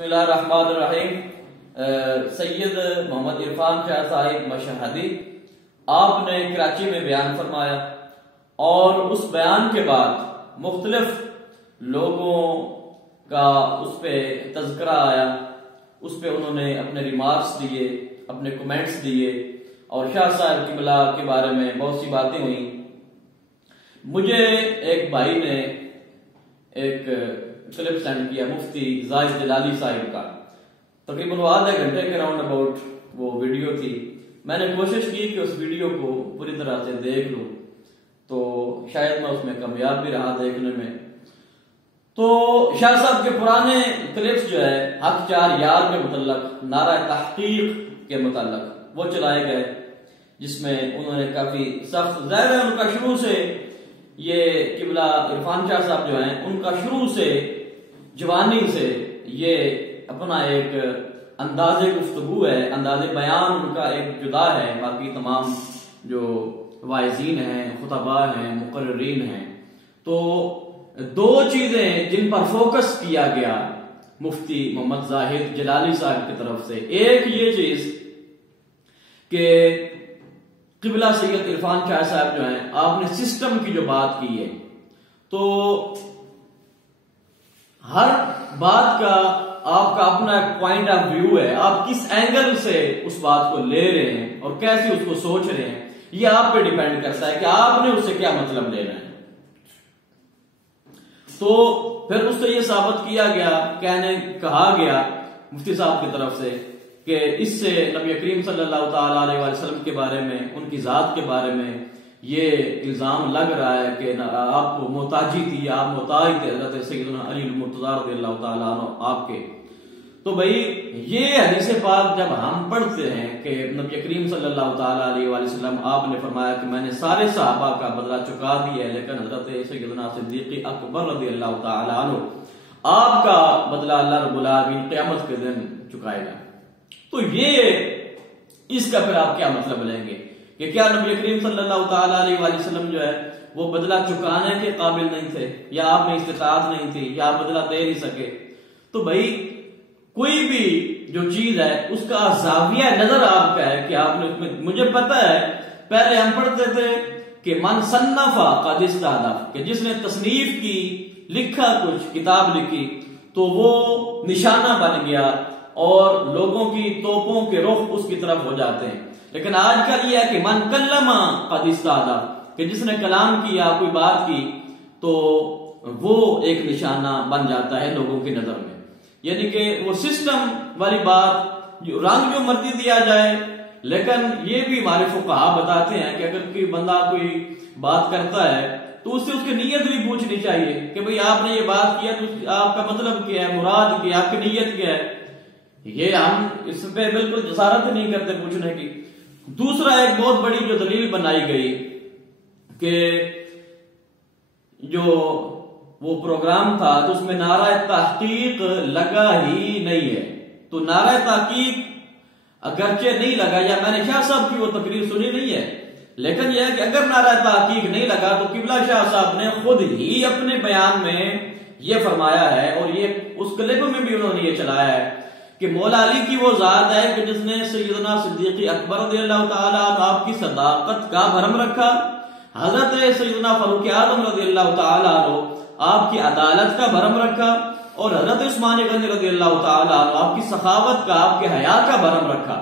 بسم اللہ الرحمن الرحیم۔ سید محمد عرفان شاہ صاحب مشہدی آپ نے کراچی میں بیان فرمایا اور اس بیان کے بعد مختلف لوگوں کا اس پہ تذکرہ آیا، اس پہ انہوں نے اپنے ریمارکس دیے، اپنے کمنٹس دیے اور شاہ صاحب کی بلا کے بارے میں بہت سی باتیں ہوئیں۔ مجھے ایک بھائی نے ایک کلپ سینڈ کیا مفتی زاہد جلالی صاحب کا، تقریباً وہ آدھے گھنٹے کے راؤنڈ اباؤٹ وہ ویڈیو تھی۔ میں نے کوشش کی کہ اس ویڈیو کو پوری طرح سے دیکھ لوں، تو شاید میں اس میں کامیاب بھی رہا دیکھنے میں۔ تو شاہ صاحب کے پرانے کلپس جو ہے حق چار یار کے متعلق، نعرہ تحقیق کے متعلق وہ چلائے گئے، جس میں انہوں نے کافی سخت، ظاہر ہے ان کا شروع سے یہ قبلہ عرفان شاہ صاحب جو ہیں ان کا شروع سے جوانی سے یہ اپنا ایک انداز گفتگو ہے، انداز بیان ان کا ایک جدا ہے باقی تمام جو واعظین ہیں، خطباء ہیں، مقررین ہیں۔ تو دو چیزیں جن پر فوکس کیا گیا مفتی محمد زاہد جلالی صاحب کی طرف سے، ایک یہ چیز کہ قبلہ سید عرفان شاہ صاحب جو ہیں آپ نے سسٹم کی جو بات کی ہے، تو ہر بات کا آپ کا اپنا ایک پوائنٹ آف ویو ہے، آپ کس اینگل سے اس بات کو لے رہے ہیں اور کیسے اس کو سوچ رہے ہیں، یہ آپ پہ ڈیپینڈ کرتا ہے کہ آپ نے اس سے کیا مطلب لے رہے ہیں۔ تو پھر اس سے یہ ثابت کیا گیا، کہا گیا مفتی صاحب کی طرف سے کہ اس سے نبی کریم صلی اللہ تعالی علیہ وسلم کے بارے میں، ان کی ذات کے بارے میں یہ الزام لگ رہا ہے کہ آپ کو محتاجی تھی، آپ محتاج تھے حضرت سیدنا علی المرتضیٰ رضی اللہ تعالیٰ عنہ آپ کے۔ تو بھائی یہ حدیث پاک جب ہم پڑھتے ہیں کہ نبی کریم صلی اللہ تعالی علیہ وسلم آپ نے فرمایا کہ میں نے سارے صحابہ کا بدلہ چکا دیا ہے، لیکن حضرت سیدنا صدیق اکبر رضی اللہ تعالی عنہ آپ کا بدلہ اللہ رب العالمین قیامت کے دن چکائے گا، تو یہ اس کا پھر آپ کیا مطلب لیں گے کہ کیا نبی کریم صلی اللہ تعالی علیہ وسلم جو ہے وہ بدلہ چکانے کے قابل نہیں تھے، یا آپ میں استطاعت نہیں تھی، یا آپ بدلہ دے نہیں سکے؟ تو بھائی کوئی بھی جو چیز ہے اس کا زاویہ نظر آپ کا ہے کہ آپ نے اس میں، مجھے پتا ہے پہلے ہم پڑھتے تھے کہ من صنف قد استهدف، کہ جس نے تصنیف کی، لکھا کچھ، کتاب لکھی تو وہ نشانہ بن گیا اور لوگوں کی توپوں کے رخ اس کی طرف ہو جاتے ہیں۔ لیکن آج کل یہ ہے کہ من کلم قد استهدف، کہ جس نے کلام کیا، کوئی بات کی، تو وہ ایک نشانہ بن جاتا ہے لوگوں کی نظر میں۔ یعنی کہ وہ سسٹم والی بات، جو رنگ جو مرضی دیا جائے، لیکن یہ بھی ہمارے فقہا بتاتے ہیں کہ اگر کوئی بندہ کوئی بات کرتا ہے تو اس سے اس کی نیت بھی پوچھنی چاہیے کہ بھئی آپ نے یہ بات کیا تو آپ کا مطلب کیا ہے، مراد کیا، آپ کی نیت کیا ہے۔ یہ ہم اس پہ بالکل جسارت نہیں کرتے پوچھنے کی۔ دوسرا ایک بہت بڑی جو دلیل بنائی گئی کہ جو وہ پروگرام تھا تو اس میں نعرہ تحقیق لگا ہی نہیں ہے، تو نعرہ تحقیق اگرچہ نہیں لگا، یا میں نے شاہ صاحب کی وہ تقریر سنی نہیں ہے، لیکن یہ ہے کہ اگر نعرہ تحقیق نہیں لگا تو قبلہ شاہ صاحب نے خود ہی اپنے بیان میں یہ فرمایا ہے، اور یہ اس کلپ میں بھی انہوں نے یہ چلایا ہے کہ مولا علی کی وہ ذات ہے کہ جس نے سیدنا صدیق اکبر رضی اللہ تعالیٰ عنہ آپ کی صداقت کا بھرم رکھا، حضرت سیدنا فاروق اعظم رضی اللہ تعالیٰ عنہ آپ کی عدالت کا بھرم رکھا، اور حضرت عثمان غنی رضی اللہ تعالیٰ عنہ آپ کی سخاوت کا، آپ کے حیا کا بھرم رکھا۔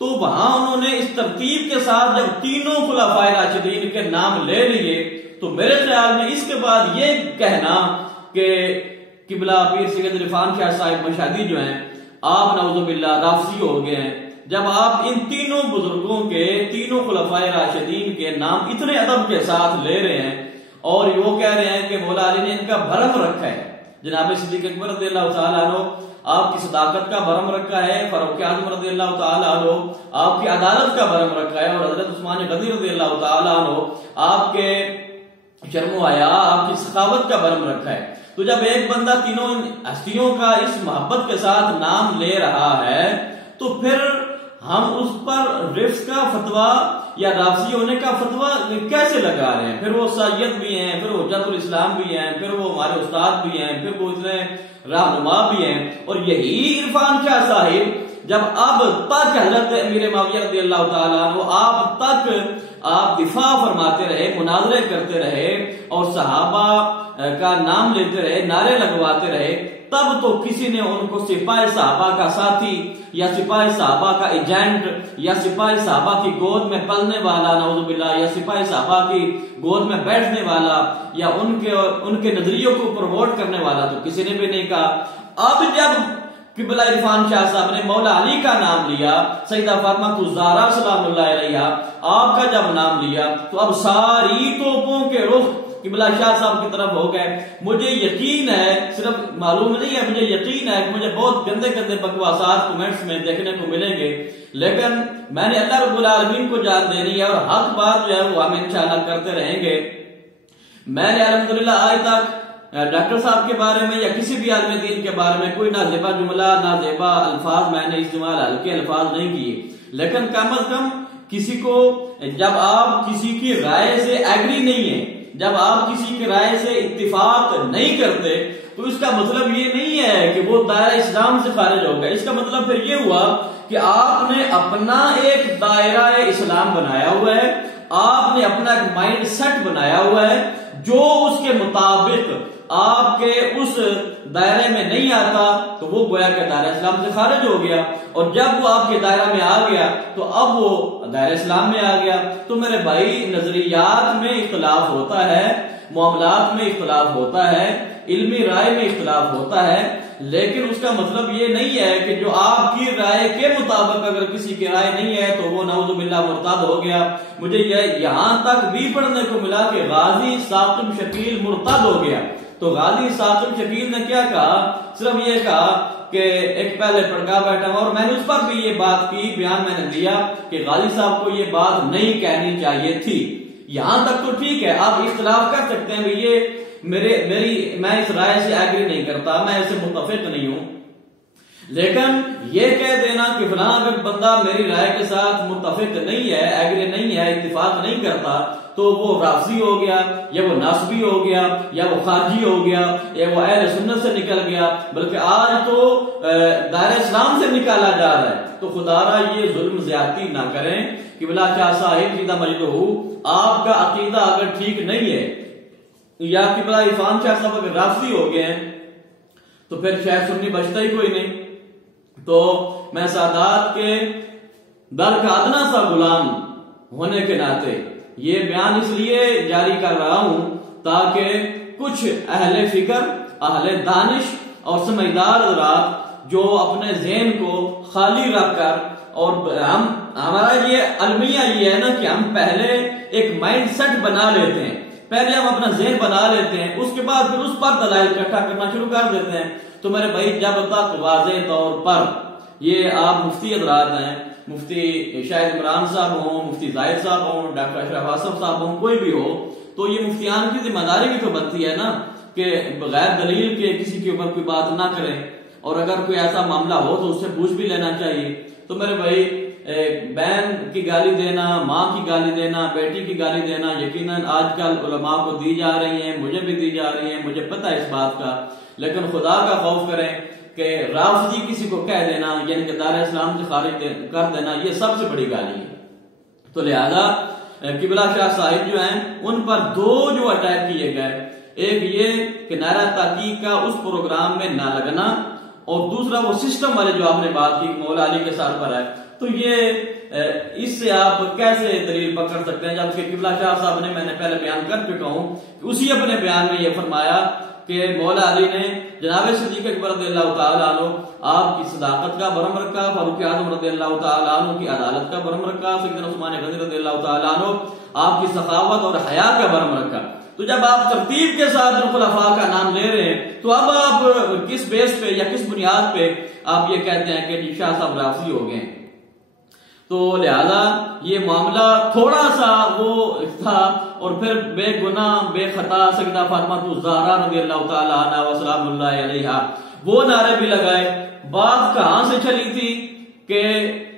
تو وہاں انہوں نے اس ترتیب کے ساتھ جب تینوں خلفائے راشدین کے نام لے لیے، تو میرے خیال میں اس کے بعد یہ کہنا کہ قبلہ پیر سید عرفان شاہ صاحب مشہدی جو ہیں آپ نعوذ باللہ رافضی ہو گئے ہیں، جب آپ ان تینوں بزرگوں کے، تینوں خلفائے راشدین کے نام اتنے ادب کے ساتھ لے رہے ہیں اور وہ کہہ رہے ہیں کہ مولا علی نے ان کا بھرم رکھا ہے، جناب صدیق اکبر رضی اللہ تعالیٰ عنہ آپ کی صداقت کا بھرم رکھا ہے، فاروق اعظم رضی اللہ تعالیٰ عنہ آپ کی عدالت کا بھرم رکھا ہے، اور حضرت عثمان غنی رضی اللہ تعالیٰ عنہ آپ کے شرم و حیا، آپ کی سخاوت کا بھرم رکھا ہے۔ تو جب ایک بندہ تینوں ہستیوں کا اس محبت کے ساتھ نام لے رہا ہے تو پھر ہم اس پر رفض کا فتویٰ یا رافضی ہونے کا فتویٰ کیسے لگا رہے ہیں؟ پھر وہ سید بھی ہیں، پھر وہ حجت الاسلام بھی ہیں، پھر وہ ہمارے استاد بھی ہیں، پھر وہ اتنے رہنما بھی ہیں. اور یہی عرفان شاہ صاحب جب اب تک حضرت امیر معاویہ رضی اللہ تعالیٰ عنہ آپ تک آپ دفاع فرماتے رہے، مناظرے کرتے رہے اور صحابہ کا نام لیتے رہے، نعرے لگواتے رہے، تب تو کسی نے ان کو سپاہ صحابہ کا ساتھی یا سپاہ صحابہ کا ایجنٹ یا سپاہ صحابہ کی گود میں پلنے والا نعوذ باللہ یا سپاہ صحابہ کی گود میں بیٹھنے والا یا ان کے نظریوں کو پروموٹ کرنے والا تو کسی نے بھی نہیں کہا. اب جب قبلہ عرفان شاہ صاحب نے مولا علی کا نام لیا، سیدہ فاطمہ الزہرا سلام اللہ علیہا آپ کا جب نام لیا، تو اب ساری توپوں کے رخ قبلہ شاہ صاحب کی طرف ہو گئے. مجھے یقین ہے، صرف معلوم نہیں ہے، مجھے یقین ہے کہ مجھے بہت گندے گندے بکواسات کمنٹس میں دیکھنے کو ملیں گے، لیکن میں نے اللہ رب العالمین کو جان دینی ہے اور حق بات جو ہے وہ ہم انشاءاللہ کرتے رہیں گے. میں نے الحمدللہ آج تک ڈاکٹر صاحب کے بارے میں یا کسی بھی عالم دین کے بارے میں کوئی نازیبا جملہ، نازیبا الفاظ میں نے استعمال، ہلکے الفاظ نہیں کیے، لیکن کم از کم کسی کو جب آپ کسی کی رائے سے ایگری نہیں ہیں، جب آپ کسی کی رائے سے اتفاق نہیں کرتے تو اس کا مطلب یہ نہیں ہے کہ وہ دائرہ اسلام سے خارج ہو گئے. اس کا مطلب پھر یہ ہوا کہ آپ نے اپنا ایک دائرہ اسلام بنایا ہوا ہے، آپ نے اپنا ایک مائنڈ سیٹ بنایا ہوا ہے جو اس کے مطابق آپ کے اس دائرے میں نہیں آتا تو وہ گویا کہ دائرہ اسلام سے خارج ہو گیا، اور جب وہ آپ کے دائرہ میں آ گیا تو اب وہ دائرہ اسلام میں آ گیا. تو میرے بھائی نظریات میں اختلاف ہوتا ہے، معاملات میں اختلاف ہوتا ہے، علمی رائے میں اختلاف ہوتا ہے، لیکن اس کا مطلب یہ نہیں ہے کہ جو آپ کی رائے کے مطابق اگر کسی کی رائے نہیں ہے تو وہ نعوذ باللہ مرتد ہو گیا. مجھے یہاں تک بھی پڑھنے کو ملا کہ غازی ثاقب شکیل مرتد ہو گیا. تو غازی ثاقب شکیل نے کیا کہا؟ صرف یہ کہا کہ ایک پہلے پڑکا بیٹھا، اور میں نے اس پر بھی یہ بات کی، بیان میں نے دیا کہ غازی صاحب کو یہ بات نہیں کہنی چاہیے تھی. یہاں تک تو ٹھیک ہے، آپ اختلاف کر سکتے ہیں، یہ میں اس رائے سے ایگری نہیں کرتا، میں اسے متفق نہیں ہوں، لیکن یہ کہہ دینا کہ فلاں اگر بندہ میری رائے کے ساتھ متفق نہیں ہے، ایگری نہیں ہے، اتفاق نہیں کرتا تو وہ رافضی ہو گیا یا وہ ناصبی ہو گیا یا وہ خارجی ہو گیا یا وہ اہل سنت سے نکل گیا، بلکہ آج تو دائرہ اسلام سے نکالا جا رہا ہے. تو خدا را یہ ظلم زیادتی نہ کریں. قبلہ شاہ صاحب سیدہ مجدہ آپ کا عقیدہ اگر ٹھیک نہیں ہے یا قبلہ عرفان شاہ صاحب اگر رافضی ہو گئے ہیں تو پھر شاید سنی بچتا ہی کوئی نہیں. تو میں سادات کے در کا ادنا سا غلام ہونے کے ناطے یہ بیان اس لیے جاری کر رہا ہوں تاکہ کچھ اہل فکر، اہل دانش اور سمجھدار حضرات جو اپنے ذہن کو خالی رکھ کر، اور ہمارا یہ المیہ یہ ہے نا کہ ہم پہلے ایک مائنڈ سیٹ بنا لیتے ہیں، پہلے ہم اپنا ذہن بنا لیتے ہیں، اس کے بعد پھر اس پر دلائل اکٹھا کرنا شروع کر دیتے ہیں. تو میرے بھائی جب تک واضح طور پر یہ آپ مفتی حضرات ہیں، مفتی شاہد عمران صاحب ہوں، مفتی زاہد صاحب ہوں، ڈاکٹر اشرف آصف صاحب ہوں، کوئی بھی ہو، تو یہ مفتیان کی ذمہ داری بھی تو بنتی ہے نا کہ بغیر دلیل کے کسی کے اوپر کوئی بات نہ کریں، اور اگر کوئی ایسا معاملہ ہو تو اس سے پوچھ بھی لینا چاہیے. تو میرے بھائی بہن کی گالی دینا، ماں کی گالی دینا، بیٹی کی گالی دینا یقیناً آج کل علماء کو دی جا رہی ہیں، مجھے بھی دی جا رہی ہیں، مجھے پتہ ہے اس بات کا، لیکن خدا کا خوف کریں کہ رافضی کسی کو کہہ دینا یعنی کہ دائرہ اسلام سے خارج کر دینا یہ سب سے بڑی گالی ہے. تو لہذا قبلہ شاہ صاحب جو ہیں ان پر دو جو اٹیک کیے گئے، ایک یہ کہ نعرہ تحقیق کا اس پروگرام میں نہ لگنا، اور دوسرا وہ سسٹم والے جو آپ نے بات کی مولا علی کے سر پر ہے. تو یہ اس سے آپ کیسے دلیل پکڑ سکتے ہیں جبکہ قبلہ شاہ صاحب نے، میں نے پہلے بیان کر چکا ہوں کہ اسی اپنے بیان میں یہ فرمایا کہ مولا علی نے جناب صدیق اکبر رضی اللہ تعالیٰ عنہ آپ کی صداقت کا برہم رکھا، فاروق اعظم رضی اللہ تعالیٰ عنہ کی عدالت کا برہم رکھا، سیدنا عثمان غنی رضی اللہ تعالیٰ عنہ آپ کی سخاوت اور حیا کا برہم رکھا. تو جب آپ ترتیب کے ساتھ خلفاء کا نام لے رہے ہیں تو اب آپ کس بیس پہ یا کس بنیاد پہ آپ یہ کہتے ہیں کہ شاہ صاحب رافضی ہو گئے؟ تو لہذا یہ معاملہ تھوڑا سا وہ تھا، اور پھر بے گناہ بے خطا سیدہ فاطمہ الزہرا رضی اللہ تعالیٰ عنہ وسلام اللہ علیہا وہ نعرے بھی لگائے. بات کہاں سے چلی تھی کہ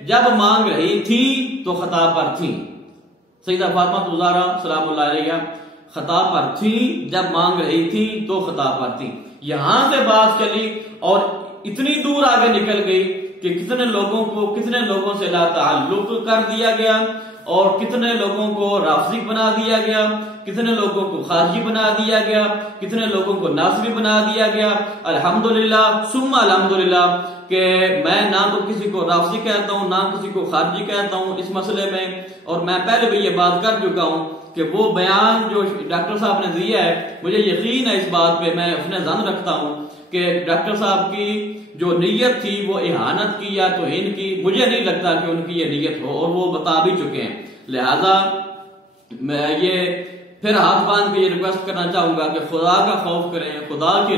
جب مانگ رہی تھی تو خطا پر تھی، سیدہ فاطمہ زہرا سلام اللہ علیہ خطا پر تھی، جب مانگ رہی تھی تو خطا پر تھی. یہاں سے بات چلی اور اتنی دور آگے نکل گئی کہ کتنے لوگوں سے لا تعلق کر دیا گیا اور کتنے لوگوں کو رافضی بنا دیا گیا، کتنے لوگوں کو خارجی بنا دیا گیا، کتنے لوگوں کو ناصبی بنا دیا گیا. الحمدللہ ثم الحمدللہ کہ میں نہ تو کسی کو رافضی کہتا ہوں نہ کسی کو خارجی کہتا ہوں اس مسئلے میں. اور میں پہلے بھی یہ بات کر چکا ہوں کہ وہ بیان جو ڈاکٹر صاحب نے دیا ہے، مجھے یقین ہے اس بات پہ، میں اپنے ذہن رکھتا ہوں کہ ڈاکٹر صاحب کی جو نیت تھی وہ اہانت کی یا توہین کی، مجھے نہیں لگتا کہ ان کی یہ نیت ہو، اور وہ بتا بھی چکے ہیں. لہذا میں یہ پھر ہاتھ باندھ کے یہ ریکویسٹ کرنا چاہوں گا کہ خدا کا خوف کریں، خدا کے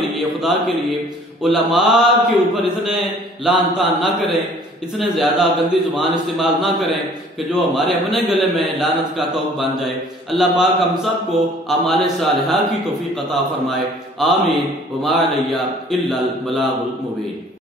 لیے علماء کے اوپر اتنے لعن طعن نہ کریں، اتنے زیادہ گندی زبان استعمال نہ کریں کہ جو ہمارے اپنے گلے میں لعنت کا توق بن جائے. اللہ پاک ہم سب کو اعمال صالحہ کی توفیق عطا فرمائے. آمین. وما علیہ الا البلاغ المبین.